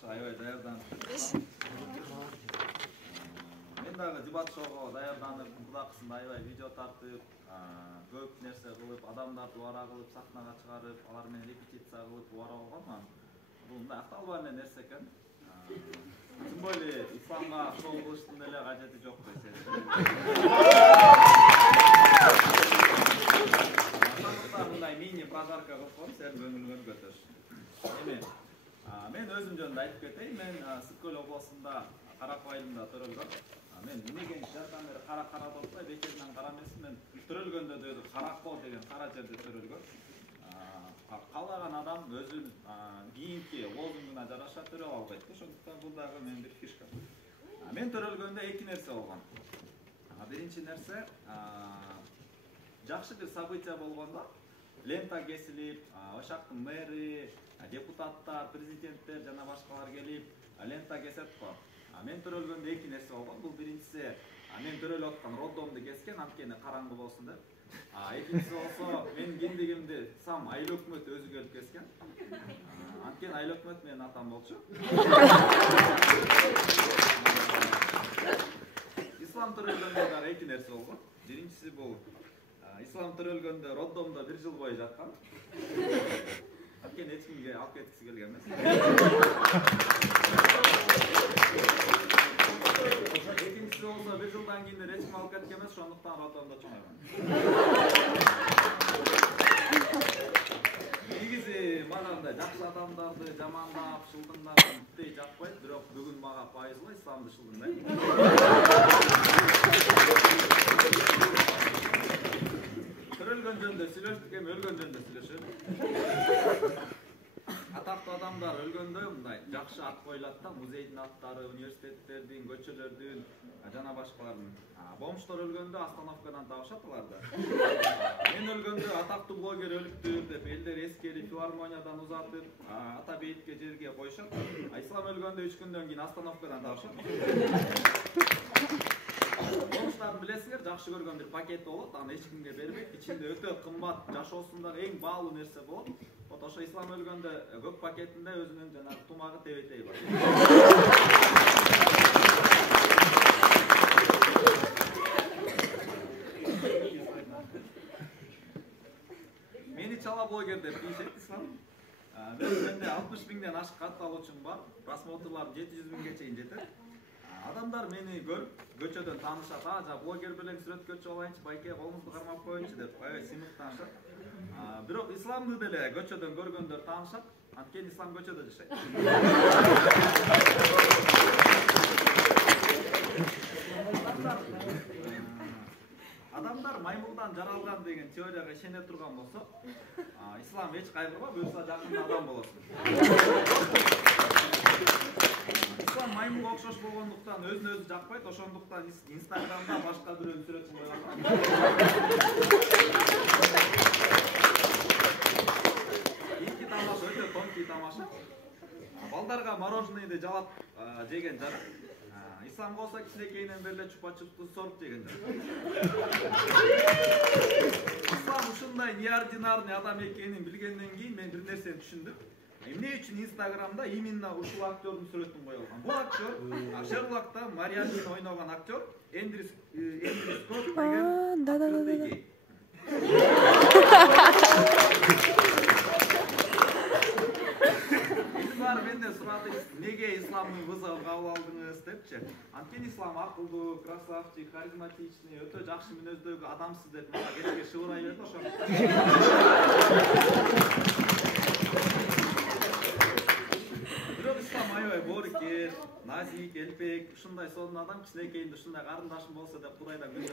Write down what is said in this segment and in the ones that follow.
жакшы аябай даярданып. Мен дагы дебат шоуга даярданып, кудакысында аябай видео тартып, көп нерсе кылып, адамдарды убара кылып, сахнага чыгарып, алар менен репетиция кылып убара болгонмун. Бул мындай акталбай эле нерсе экен. Тем более исламга шоу кылыштын деле кажети жок десем. Мындай мини прожарка кылып коюп, сен көңүлүңөр көтөр. Мен өзүм жөнүндө айтып кетейин. Мен Сыткөл облусунда Карак айылында төрөлгөм. Мен эмнеген жардан бери кара болсо, бекеринен кара эмес. Мен төрөлгөндө деді Каракбол деген кара жерде төрөлгөм. Каалаган адам өзүнүн кийинки лозунгуна жараша төрө албайт. Ошондуктан бул дагы менин бир фишкам. Мен төрөлгөндө эки нерсе болгон. Биринчи нерсе, жакшы бир события болгондо лента кесилип, ошактын мэри, депутаттар, президенттер жана башкалар келип, лента кесет го. Мен төрөлгөндө эки нерсе болгон. Бул биринчиси, мен төрөлүп аткан роддомду кескен, анткени караңгы болсун деп. Экинчиси болсо, мен киндигимди сам айыл өкмөт өзү келип кескен. Анткени айыл өкмөт менин атам болчу. Ислам төрөлгөндө дагы эки нерсе болгон. Биринчиси бул ислам төрөлгөндө роддомдо 1 жыл бою жаткан. Анткени эч кимге алып кеткиси келген эмес. Экинчиси болсо 1 жылдан кийин эч ким алып кеткен эмес, ошондуктан роддомдо чоңойгон. Негизи мага мындай жакшы адамдарды жамандап, шылдыңдап бүттөй жакпайт, бирок бүгүн мага пайызлы исламды шылдыңдайм. Төрөлгөн жөнүндө сүйлөштүк, эми өлгөн жөнүндө сүйлөшөлү. Атактуу адамдар өлгөндө мындай жакшы ат коюлат да, музейдин аттары, университеттердин, көчөлөрдүн жана башкалардын. Бомштор өлгөндө остановкадан табышат аларды. Мен өлгөндө атактуу блогер өлүптүр деп элдер эскерип, филармониядан узатып, ата бейитке жерге коюшат. Ислам өлгөндө 3 күндөн кийин остановкадан табышат. Бомштарды билесиңер, жакшы көргөн бир пакет болот, аны эч кимге бербейт. Ичинде өтө кымбат, жашоосундагы эң баалуу нерсе болот. Вот ошо ислам өлгөндө көк пакетинде өзүнүн жанагы тумагы тебетеги бар. Мени чала блогер деп ийишет ислам. Менде 60 миңден ашык ат алуучум бар. Просмотрлар 700 миңге чейин жетет. Адамдар мени көрүп, көчөдөн таанышат. Жа блогер менен сүрөткөчү болайынчы, байке колуңузду кармап коеюнчу деп аябай сыймыктанышат. Бирок исламды деле көчөдөн көргөндөр таанышат. Анткени ислам көчөдө жашайт. Адамдар маймылдан жаралган деген теорияга ишене турган болсо, ислам эч кайгырба, буюрса жакында адам болосуң. Ислам маймылга окшош болгондуктан өзүн өзү жакпайт, ошондуктан Инстаграмда башка бирөөнүн сүрөтүн койгон. Ики тамаша, өтө тонкий тамаша. Балдарга мороженыйды жалап жеген жара. Ислам болсо кичинекейинен бери эле чупа-чупту сорп жеген жара. Ислам ушундай неординарный адам экенин билгенден кийин мен бир нерсени түшүндүм. Эмне үчүн Инстаграмда именно ушул актёрдун сүрөтүн коёлгон? Бул актёр Шерлокто Марианнин ойногон актёр Эндрю Скотт деген. Баары менден сурады, неге исламдын вызовун кабыл алдыңыз депчи. Анткени ислам акылдуу, красавчик, харизматичный, өтө жакшы мүнөздөгү адамсыз деп мага кечке шыбырай берди, ошондуктан. Бирок ислам аябай боорукер, назик, элпек, ушундай сонун адам, кичинекейинде ушундай карындашым болсо деп Кудайдан күндө.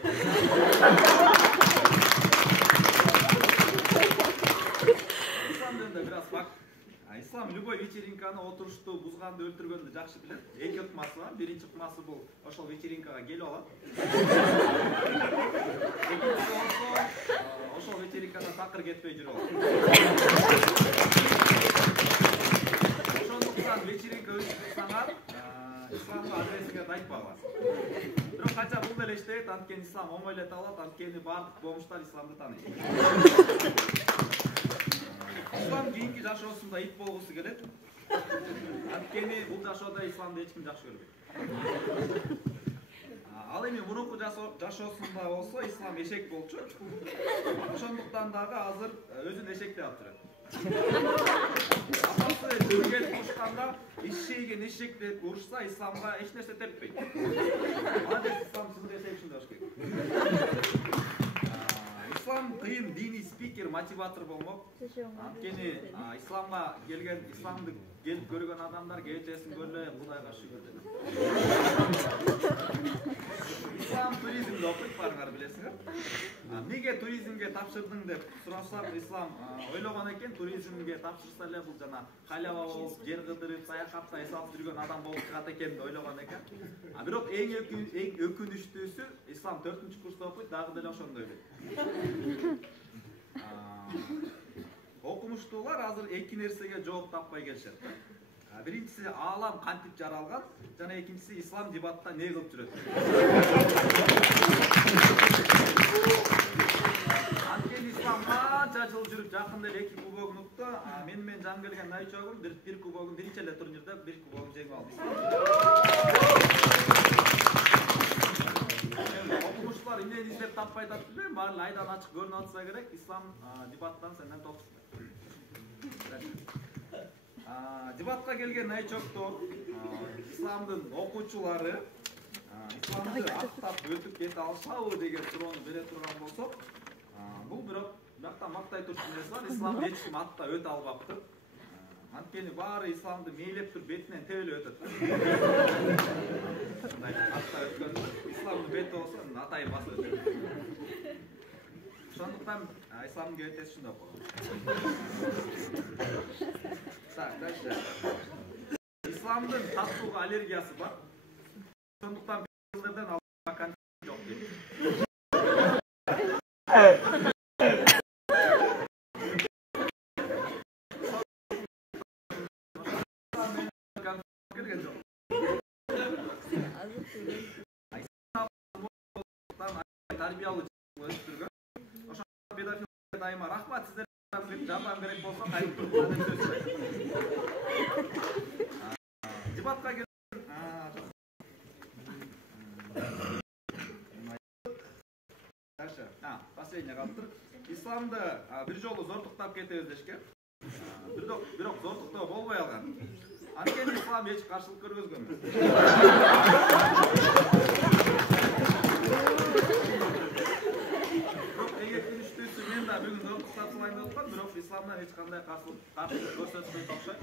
Ислам жөнүндө бир аз факт. Ислам любой вечеринканы отурушту бузганды өлтүргөндү жакшы билет. Эки ыкмасы бар. Биринчи ыкмасы бул ошол вечеринкага келип алат. Экинчиси болсо ошол вечеринкадан такыр кетпей жүрүп алат. Ошондуктан вечеринка өткөрсөңөр, исламга адресиңерди айтпагыла. Бирок канча бул деле иштейт, анткени ислам оңой эле табылат, анткени баардык бомждар исламды тааныйт. Ислам кийинки жашоосунда ит болгусу келет. Анткени бул жашоодо исламды эч ким жакшы көрбөйт. Ал эми мурунку жашоосунда болсо ислам эшек болчу. Ошондуктан дагы азыр өзүн эшектеп алып жүрөт. Апасы жүргөн кошканда ишейген эшек деп урушса исламга эч нерсе теппейт. Адес ислам сизге эшек ушундай болуш керек. Ислам кыйын диний спикер, мотиватор болмок. Анткени исламга келген, исламды келип көргөн адамдар кечесин көрүп Кудайга шүгүр дейт. Ислам туризмди окуйт, барыңар билесиңер. Эмнеге туризмге тапшырдың деп сурасам, ислам ойлогон экен, туризмге тапшырса эле бул жана халява болуп, жер кыдырып, саякатта эс алып жүргөн адам болуп чыгат экен деп ойлогон экен. Бирок эң өкүнүчтүүсү, ислам 4-курста окуйт, дагы деле ошондой ойлойт. Окумуштуулар азыр эки нерсеге жооп таппай келишет. Биринчиси аалам кантип жаралган, жана экинчиси ислам дебатта не кылып жүрөт. Анткени ислам канча жыл жүрүп, жакында эле 2 кубогун укту. Менен жан келген Найчогул 1 кубогун биринчи эле турнирде 1 кубогун жеңип алды. Окумуштуулар эмнени издеп таппай атат билбейм, баары айдан ачык көрүнүп атса керек, ислам дебаттан сенден токчу. Дебатка келген Найчоктор исламдын окуучулары исламды аттап өтүп кете алышабы деген суроону бере турган болсок, бул бирок бияктан мактай турчу нерсе бар, исламды эч ким атта өтө албаптыр. Анткени баары исламды мейлеп туруп бетинен тебелеп өтөт. Атта өткөндө исламдын бети болсо атайын басып өтөт. Ошондуктан исламдын кетеси ушундай болгон. Так, дальше. Исламдын таттууга аллергиясы бар. Ошондуктан биздерден алган жок дейт. Тарбиялуу өстүргөн. Ошондо педофил дайыма рахмат, сиздер жардам керек болсо кайтып туруп дебатка келген последний калыптыр. Исламды бир жолу зортуктап кетебиз дешкен. Бирок зортуктоо болбой алган. Анткени ислам эч каршылык көргөзгөн эмес. Мен да бүгүн зортуктап салайын деп аткам, бирок исламдан эч кандай каршылык көрсөтпөйт окшойт.